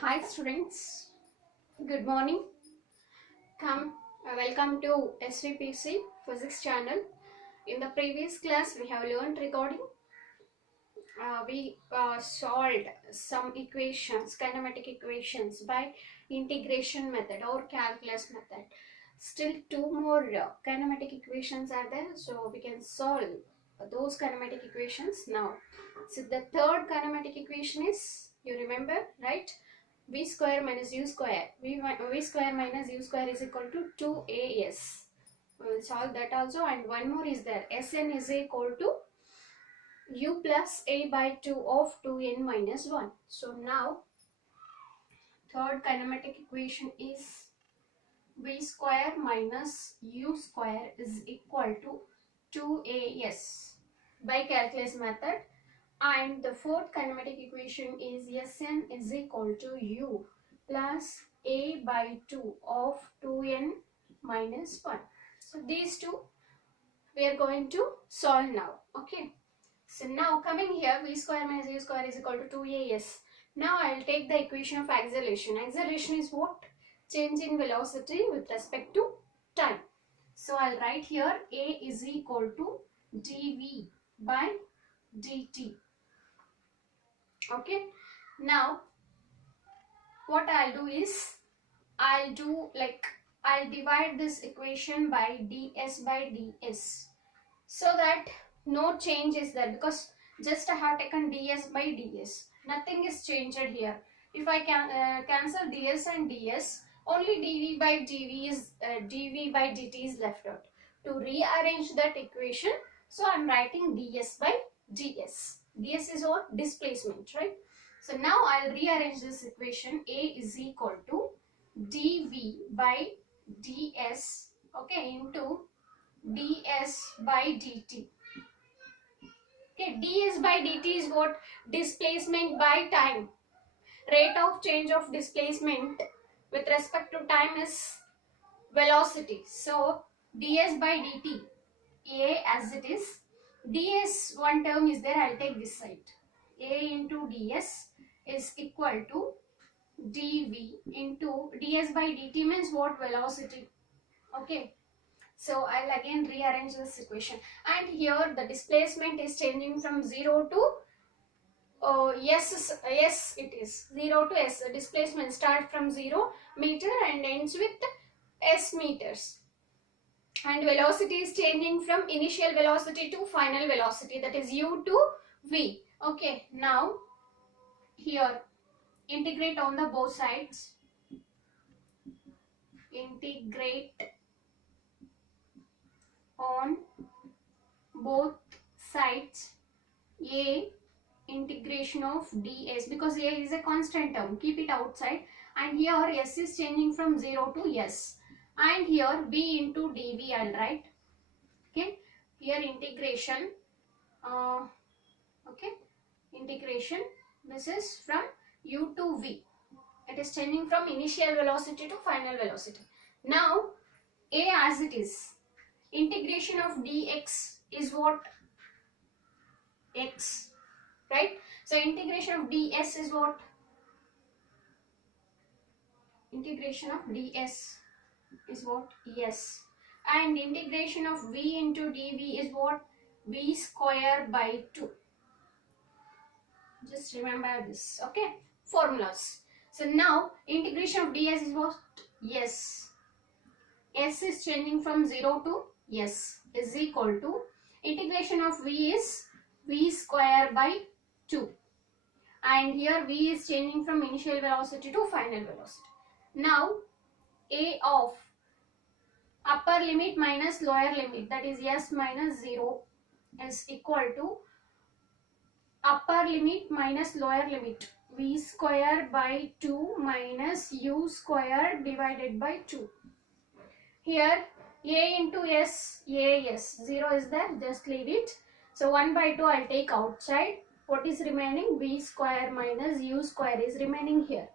Hi students, good morning. Welcome to SVPC Physics channel. In the previous class we have learned regarding we solved some equations, kinematic equations by integration method or calculus method. Still two more kinematic equations are there, so we can solve those kinematic equations now. So the third kinematic equation is, you remember, right? V square minus u square. V square minus u square is equal to 2as. We will solve that also, and one more is there. Sn is equal to u plus a by 2 of 2n minus 1. So now third kinematic equation is v square minus u square is equal to 2as by calculus method, and the fourth kinematic equation is Sn is equal to u plus a by 2 of 2n minus 1. So these two we are going to solve now. Okay. So now coming here, v square minus u square is equal to 2as. Now I will take the equation of acceleration. Acceleration is what? Change in velocity with respect to time. So I'll write here a is equal to dv by dt. Okay. Now what I'll do is I'll divide this equation by ds by ds, so that no change is there, because just I have taken ds by ds, nothing is changed here. If I can cancel ds and ds, only dv by dv by dt is left out. To rearrange that equation, so I'm writing ds by ds. ds is what? Displacement, right? So now I'll rearrange this equation. A is equal to dv by ds, okay, into ds by dt. Okay, ds by dt is what? Displacement by time. Rate of change of displacement with respect to time is velocity. So ds by dt, a as it is. ds, one term is there, I'll take this side. A into ds is equal to dv into ds by dt means what? Velocity. Okay. So I'll again rearrange this equation, and here the displacement is changing from 0 to yes, it is 0 to s. The displacement starts from 0 meter and ends with s meters, and velocity is changing from initial velocity to final velocity, that is u to v. Okay, now here integrate on the both sides. Integrate on both sides a integration of ds, because a is a constant term, keep it outside, and here s is changing from 0 to s, and here v into dv I'll write. Okay, here integration okay, integration, this is from u to v, it is changing from initial velocity to final velocity. Now a as it is, integration of dx is what? X, right? So integration of ds is what? Integration of ds is what? Yes. And integration of v into dv is what? V square by 2. Just remember this. Okay, formulas. So now integration of ds is what? Yes. S is changing from 0 to s is equal to integration of v is v square by 2, and here v is changing from initial velocity to final velocity. Now a of upper limit minus lower limit, that is s minus 0, is equal to upper limit minus lower limit, v square by 2 minus u square divided by 2. Here a into s, a, 0 is there, just leave it. So 1 by 2 I'll take outside. What is remaining? V square minus u square is remaining here.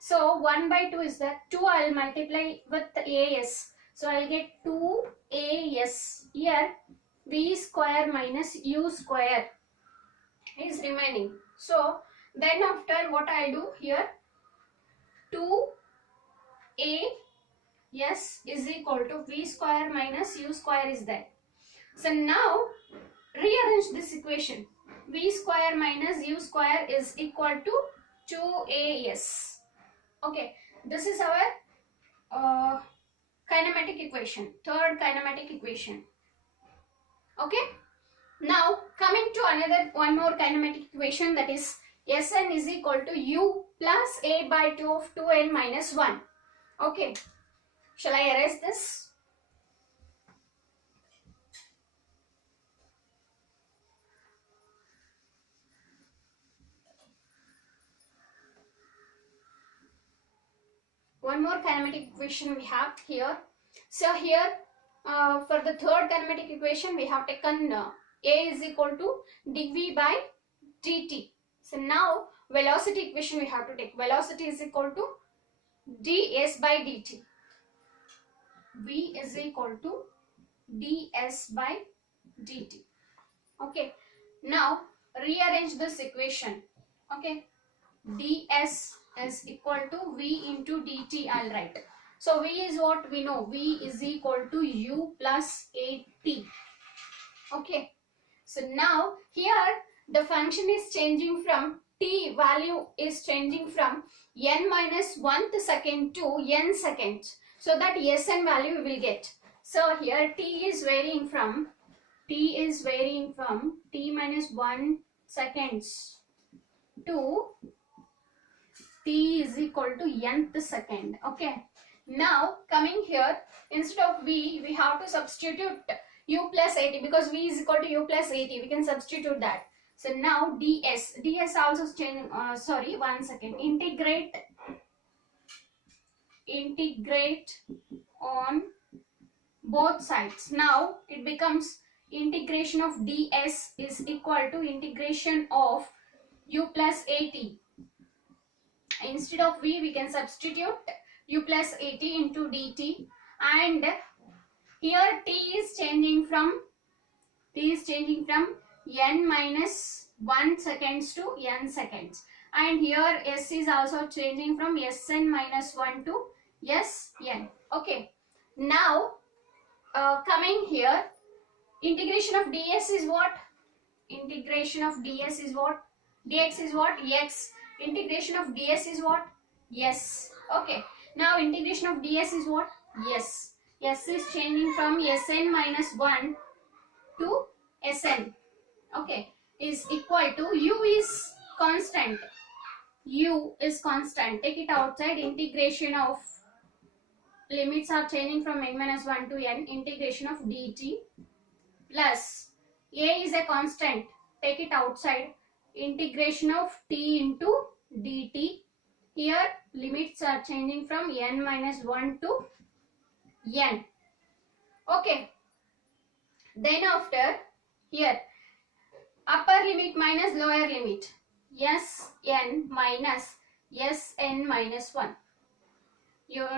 So 1 by 2 is that 2 I'll multiply with as. So I'll get 2as. Here v square minus u square is remaining. So then after what I'll do here, 2a s is equal to v square minus u square is there. So now rearrange this equation. V square minus u square is equal to 2as. Okay, this is our kinematic equation, third kinematic equation. Okay, now coming to another one more kinematic equation, that is Sn is equal to u plus a by 2 of 2n minus 1. Okay, shall I erase this? One more kinematic equation we have here. So here for the third kinematic equation we have taken a is equal to dv by dt. So now velocity equation we have to take. Velocity is equal to ds by dt. V is equal to ds by dt. Okay, now rearrange this equation. Okay, ds is equal to v into dt. I'll write. So v is what we know. V is equal to u plus at. Okay, so now here the function is changing from t value is changing from n minus 1th second to n seconds. So that Sn value we will get. So here t is varying from t minus 1 seconds to t is equal to nth second. Okay, now coming here, instead of v we have to substitute u plus at, because v is equal to u plus at. We can substitute that. So now ds also changing. Sorry, 1 second. Integrate on both sides. Now it becomes integration of ds is equal to integration of u plus at. Instead of v we can substitute u plus at into dt, and here t is changing from n minus 1 seconds to n seconds, and here s is also changing from sn minus 1 to sn. Okay, now coming here, integration of ds is what? Integration of ds is what? Dx is what? X. Integration of ds is what? Yes. Okay, now integration of ds is what? Yes. S is changing from sn minus 1 to sn. Okay, is equal to u is constant. U is constant. Take it outside. Integration of limits are changing from n minus 1 to n. Integration of dt plus a is a constant. Take it outside. Integration of t into dt. Here limits are changing from n minus 1 to n. Okay. Then after, here upper limit minus lower limit. Sn minus sn minus 1.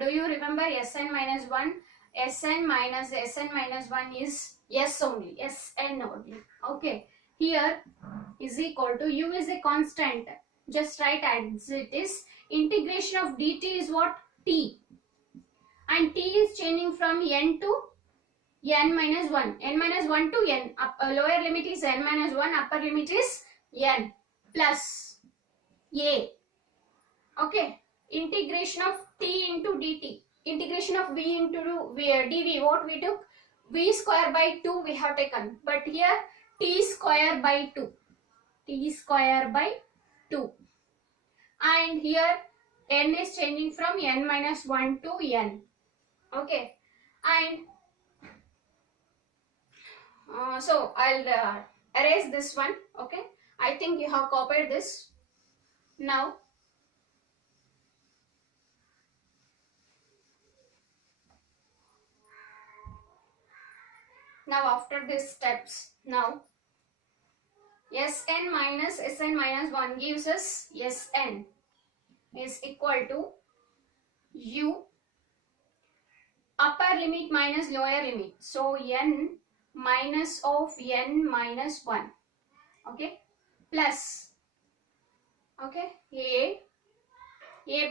Do you remember sn minus 1? Sn minus sn minus 1 is s only. Sn only. Okay. Here is equal to u is a constant. Just write as it is. Integration of dt is what? T. And t is changing from n to n minus 1. N minus 1 to n. Lower limit is n minus 1. Upper limit is n plus a. Okay. Integration of t into dt. Integration of v into dv. What we took? V square by 2 we have taken. But here t square by 2. T square by 2. And here n is changing from n minus 1 to n. Okay. And so I'll erase this one. Okay. I think you have copied this. Now after these steps, now sn minus 1 gives us sn is equal to u upper limit minus lower limit. So n minus of n minus 1. Okay, plus, okay, a a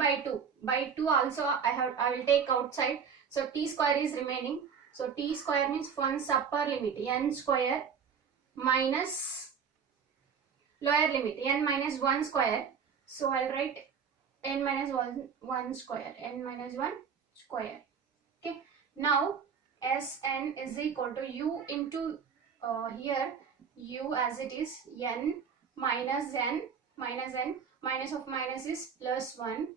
by 2 also I will take outside, so t square is remaining. So t square means one's upper limit n square minus lower limit n minus 1 square. So I'll write n minus 1 square, n minus 1 square. Okay, now Sn is equal to u into here u as it is n minus n minus n, minus of minus is plus 1.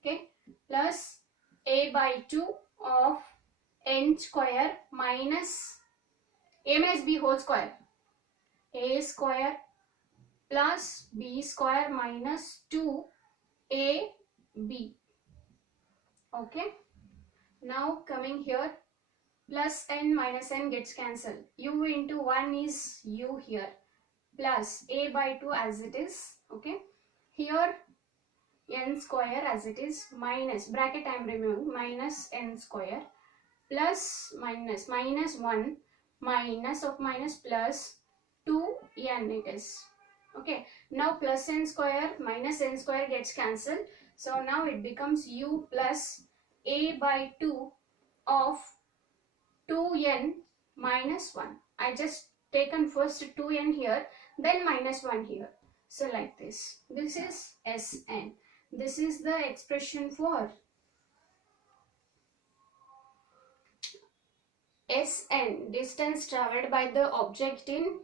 Okay, plus a by 2 of n square minus a minus b whole square, a square plus b square minus 2ab. Okay, now coming here, plus n minus n gets cancelled, u into 1 is u here, plus a by 2 as it is. Okay, here n square as it is minus bracket I am removing, minus n square plus minus minus 1 minus of minus plus 2n it is. Okay, now plus n square minus n square gets cancelled, so now it becomes u plus a by 2 of 2n minus 1. I just taken first 2n here, then minus 1 here. So like this. This is Sn. This is the expression for Sn, distance traveled by the object in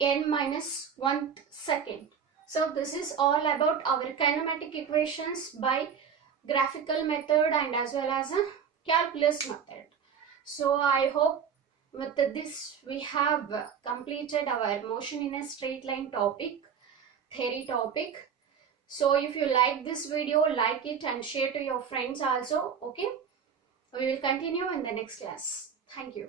n minus 1th second. So this is all about our kinematic equations by graphical method and as well as a calculus method. So I hope with this we have completed our motion in a straight line topic, theory topic. So if you like this video, like it and share to your friends also. Okay, we will continue in the next class. Thank you.